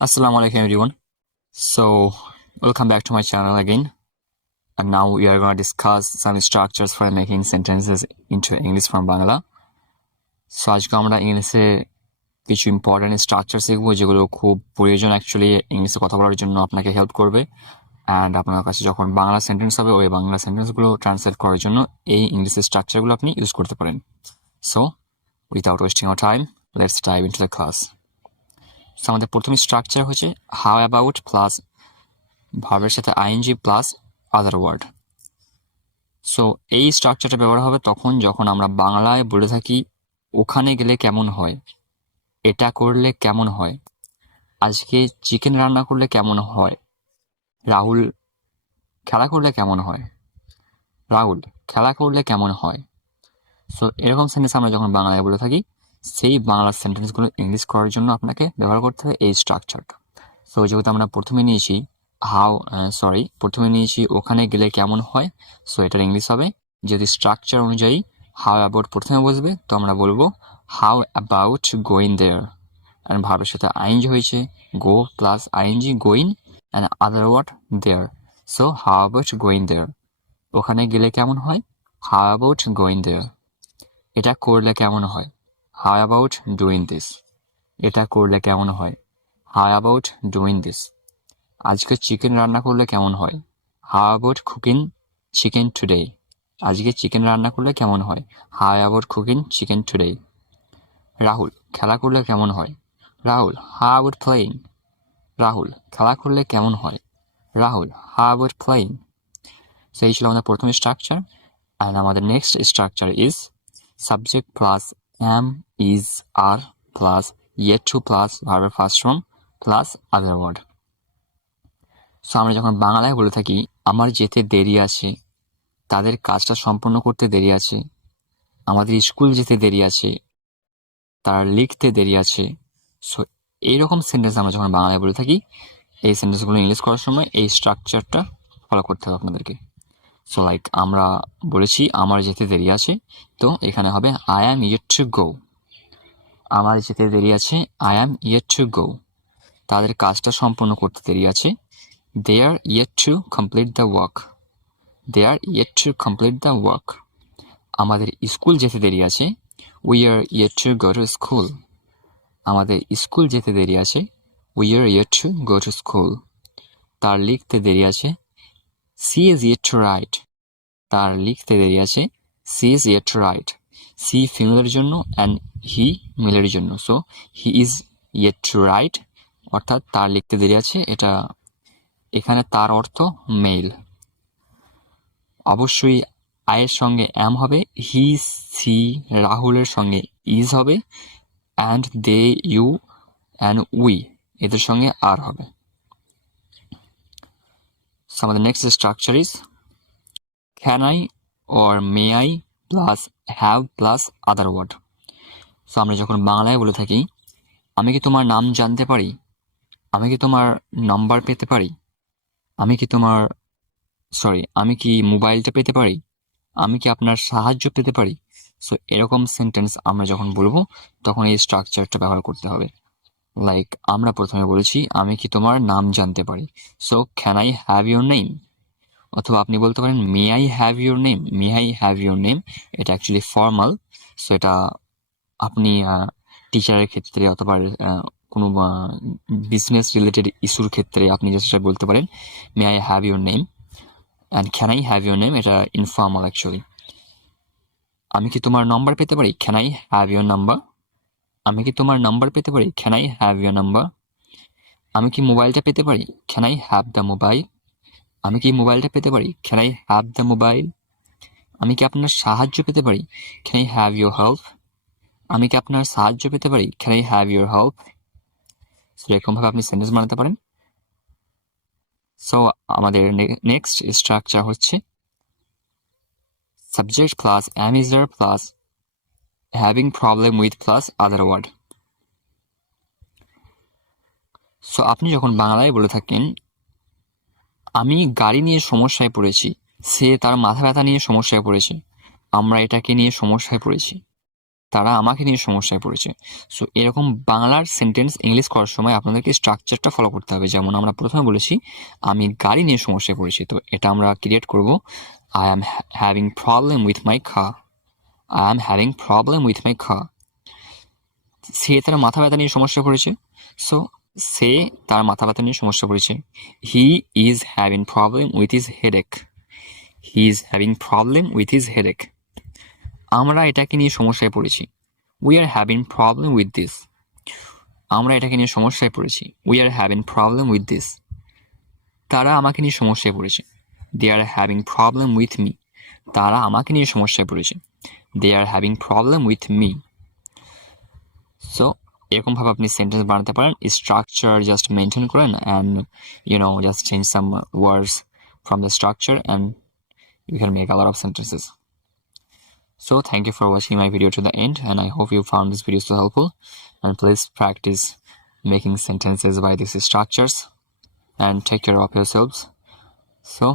Assalamu alaikum everyone. So welcome back to my channel again. And now we are going to discuss some structures for making sentences into English from Bangla. So আজকে আমরা ইংলিশে কিছু important structure শিখবো যেগুলো খুব প্রয়োজন actually ইংলিশে কথা বলার জন্য আপনাকে হেল্প করবে অ্যান্ড আপনার কাছে যখন বাংলা সেন্টেন্স হবে ওই বাংলা সেন্টেন্সগুলো ট্রান্সলেট করার জন্য এই ইংলিশের স্ট্রাকচারগুলো আপনি ইউজ করতে পারেন। So without wasting our time let's dive into the class. So আমাদের প্রথম স্ট্রাকচার হচ্ছে হাউ অ্যাবাউট প্লাস ভার্বের সাথে ING plus other word. So এই স্ট্রাকচারটা ব্যবহার হবে তখন যখন আমরা বাংলায় বলে থাকি ওখানে গেলে কেমন হয়, এটা করলে কেমন হয়, আজকে চিকেন রান্না করলে কেমন হয়, রাহুল খেলা করলে কেমন হয়, রাহুল খেলা করলে কেমন হয়। সো এরকম সেন্টেন্স আমরা যখন বাংলায় বলে থাকি সেই বাংলার সেন্টেন্সগুলো ইংলিশ করার জন্য আপনাকে ব্যবহার করতে হবে এই স্ট্রাকচারটা। সো যেহেতু আমরা প্রথমে নিয়েছি প্রথমে নিয়েছি ওখানে গেলে কেমন হয়, সো এটার ইংলিশ হবে যদি স্ট্রাকচার অনুযায়ী হাউ অ্যাবাউট প্রথমে বসবে তো আমরা বলবো how about going there, and ভার্বের সাথে আইএনজি হয়েছে go plus ING going and other word there. So how about going there, ওখানে গেলে কেমন হয়, হাউ অ্যাবাউট গোয়িং দেয়ার। এটা করলে কেমন হয়, হাউ অ্যাবাউট ডুইং দিস, এটা করলে কেমন হয়, হাউ অ্যাবাউট ডুইং দিস। আজকে চিকেন রান্না করলে কেমন হয়, how about cooking chicken today, আজকে চিকেন রান্না করলে কেমন হয়, how about cooking chicken today. Rahul খেলা করলে কেমন হয়, Rahul how about playing, Rahul খেলা করলে কেমন হয়, রাহুল হাউ অ্যাবাউট প্লেয়িং। সেই ছিল আমাদের প্রথম স্ট্রাকচার। অ্যান্ড আমাদের next structure is subject plus am is are plus yet to plus ভার্বের first form plus other word. So আমরা যখন বাংলায় বলে থাকি আমার যেতে দেরি আছে, তাদের কাজটা সম্পন্ন করতে দেরি আছে, আমাদের স্কুল যেতে দেরি আছে, তারা লিখতে দেরি আছে। সো এইরকম সেন্টেন্স আমরা যখন বাংলায় বলে থাকি এই সেন্টেন্সগুলো ইংলিশ করার সময় এই স্ট্রাকচারটা ফলো করতে হবে আপনাদেরকে। সো লাইক আমরা বলেছি আমার যেতে দেরি আছে, তো এখানে হবে I am yet to go, আমার যেতে দেরি আছে I am yet to go. তাদের কাজটা সম্পন্ন করতে দেরি আছে they are yet to complete the work, they are yet to complete the work. আমাদের স্কুল যেতে দেরি আছে we are yet to go to school, আমাদের স্কুল যেতে দেরি আছে we are yet to go to school. তার লিখতে দেরি আছে she is yet to write, তার লিখতে দেরি আছে she is yet to write. she ফিমেলের জন্য and he মেলের জন্য, so he is yet to write অর্থাৎ তার লিখতে দেরি আছে, এটা এখানে তার অর্থ মেল। অবশ্যই আয়ের সঙ্গে অ্যাম হবে, হি সি রাহুলের সঙ্গে ইজ হবে, and they you and we এদের সঙ্গে আর হবে। সো আমাদের next structure is can I or may I plus have plus other word. So আমরা যখন বাংলায় বলে থাকি আমি কি তোমার নাম জানতে পারি, আমি কি তোমার নাম্বার পেতে পারি, আমি কি মোবাইলটা পেতে পারি, আমি কি আপনার সাহায্য পেতে পারি। সো এরকম সেন্টেন্স আমরা যখন বলবো তখন এই স্ট্রাকচারটা ব্যবহার করতে হবে। লাইক আমরা প্রথমে বলেছি আমি কি তোমার নাম জানতে পারি, so can I have your name, অথবা আপনি বলতে পারেন may I have your name, may I have your name. এটা অ্যাকচুয়ালি ফর্মাল, সো এটা আপনি টিচারের ক্ষেত্রে অথবা কোনো বিজনেস রিলেটেড ইস্যুর ক্ষেত্রে আপনি যেটা বলতে পারেন may I have your name, and can I have your name এটা ইনফর্মাল অ্যাকচুয়ালি। আমি কি তোমার নাম্বার পেতে পারি, can I have your number, আমি কি তোমার নাম্বার পেতে পারি, can I have your number. আমি কি মোবাইলটা পেতে পারি, can I have the mobile, আমি কি মোবাইলটা পেতে পারি, can I have the mobile. আমি কি আপনার সাহায্য পেতে পারি, can I have your help, আমি কি আপনার সাহায্য পেতে পারি, can I have your help. এরকমভাবে আপনি সেন্টেন্স বানাতে পারেন। সো আমাদের নেক্সট স্ট্রাকচার হচ্ছে subject plus am is there plus having problem with plus other word. So আপনি যখন বাংলায় বলে থাকেন আমি গাড়ি নিয়ে সমস্যায় পড়েছি, সে তার মাথা ব্যথা নিয়ে সমস্যায় পড়েছে, আমরা এটাকে নিয়ে সমস্যায় পড়েছি, তারা আমাকে নিয়ে সমস্যায় পড়েছে। সো এরকম বাংলার সেন্টেন্স ইংলিশ করার সময় আপনাদেরকে স্ট্রাকচারটা ফলো করতে হবে। যেমন আমরা প্রথমে বলেছি আমি গাড়ি নিয়ে সমস্যায় পড়েছি, তো এটা আমরা ক্রিয়েট করব I am having problem with my car. I am having problem with my car. সে তার মাথা ব্যথা নিয়ে সমস্যা পড়েছে, সো সে তার মাথা ব্যথা নিয়ে সমস্যা পড়েছে। He is having problem with his headache. He is having problem with his headache. আমরা এটাকে নিয়ে সমস্যায় পড়েছি। We are having problem with this. আমরা এটাকে নিয়ে সমস্যায় পড়েছি। We are having problem with this. তারা আমাকে নিয়ে সমস্যায় পড়েছে। They are having problem with me. তারা আমাকে নিয়ে সমস্যায় পড়েছে। They are having problem with me. So এরকমভাবে আপনি সেন্টেন্স বানাতে পারেন। স্ট্রাকচার জাস্ট মেনটেন করেন and just change some words from the structure and you can make a lot of sentences. So thank you for watching my video to the end, and I hope you found this video so helpful, and please practice making sentences by these structures and take care of yourselves. So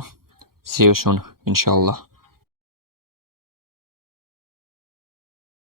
see you soon, inshallah.